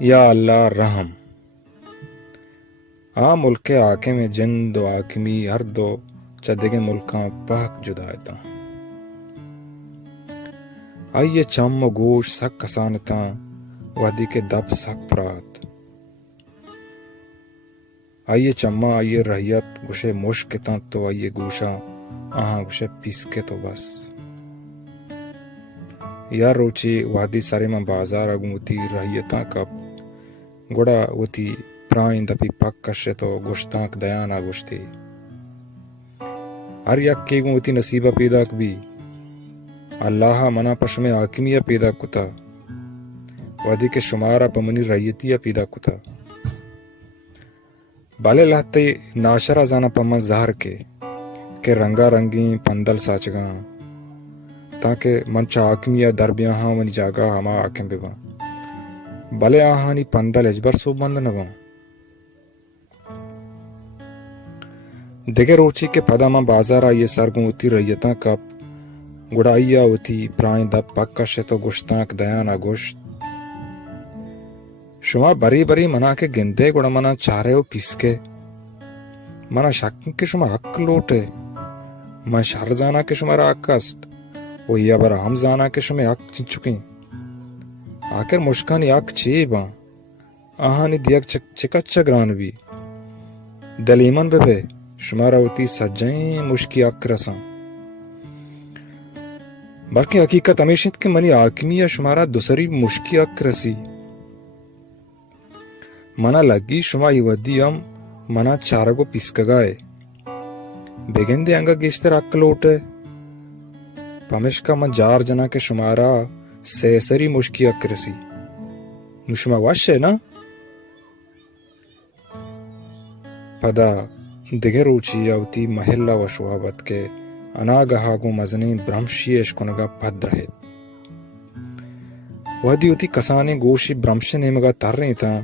یا اللہ رحم آ ملک حاکم جند و حاکمی ہر دو چدگے ملکاں پاک جدایتاں آئیے چم و گوش سک کسانتاں وادی کے دب سک پرات آئیے چما آئیے رہیت گوشے مشکتاں تو آئیے گوشا آہاں گوشے پیسکے تو بس یا روچی وادی سارے میں بازار اگموتی رہیتاں کپ گوڑا وتی پرائیں دپی پک کشے تو گوشتانک دیانا گوشتی ہر یک کے گوتی نصیبہ پیدا کبھی اللہ منا پشمے حاکمیہ پیدا کتا وادی کے شمارہ پمنی رہیتیہ پیدا کتا بالے لہتے ناشرہ زانا پمن زہر کے رنگا رنگیں پندل ساچگاں تاکہ منچا حاکمیہ دربیاں ہاں ونی جاگا ہما حاکم بیباں بلے آہانی پندل اجبر سو بند نباں دیگے روچی کے پدا ماں بازار آئیے سرگوں ہوتی رہیتاں کپ گڑائیا ہوتی پرائیں دب پک کشے تو گوشتانک دیانا گوشت شما بری بری منا کے گندے گڑا منا چارے ہو پیسکے منا شکن کے شما حق لوٹے میں شہر زانا کے شما را حق است وہ یا برا ہم زانا کے شما حق چن چکیں آخر مشکانی حق چی باں آہانی دیگ چکچ گرانوی دلیمن بے شمارا ہوتی سجائیں مشکی حق رساں بلکہ حقیقت ہمیشت کے منی حاکمیہ شمارا دوسری مشکی حق رسی منا لگی شما ہی ودی ہم منا چارگو پیسکگائے بگندے انگا گیشتر حق لوٹے پمشکا من جار جنا کے شمارا سیسری مشکی حق رسی نشما وش ہے نا پدا دیگر روچی آوتی محلہ و شوابت کے اناگہاگو مزنین برمشیش کنگا پد رہے وادی ہوتی کسانے گوشی برمش نیمگا تر رہی تھا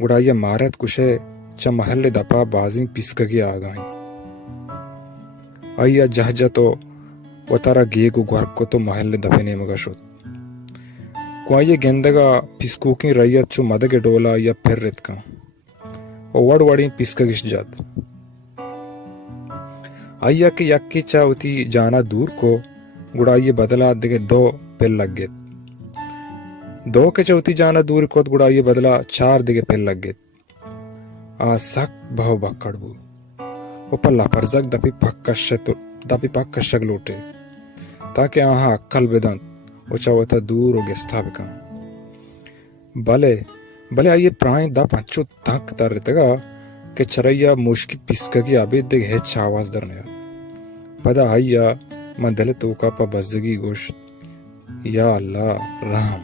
گڑائیا مارت کشے چا محل دپا بازیں پسکگی آگائیں آئیا جہجہ تو وطارا گیگو گھرک کو تو محل دپے نیمگا شد کو آئیے گندگا پسکوکیں رئیت چو مدگ ڈولا یا پھر رت کا او وڑ وڑیں پسکگش جد آئیا کے یکی چاوتی جانا دور کو گڑائیے بدلا دگے دو پل لگ گیت دو کے چوتی جانا دور کو گڑائیے بدلا 4 دگے پل لگ گیت آ سک بہو بکڑ بو او پلا پرزک دپی پک کشک لوٹے تاکہ آہاں اکل بدن او چاوتا دور و گستھا بکا بلے آئیے پرائیں دا پنچو تک تر رتگا کہ چریا مشکی پسکگی آبی دیکھ ہیچ آواز درنیا پدا آئیا من دل توکا پا بزگی گوش یا اللہ رحم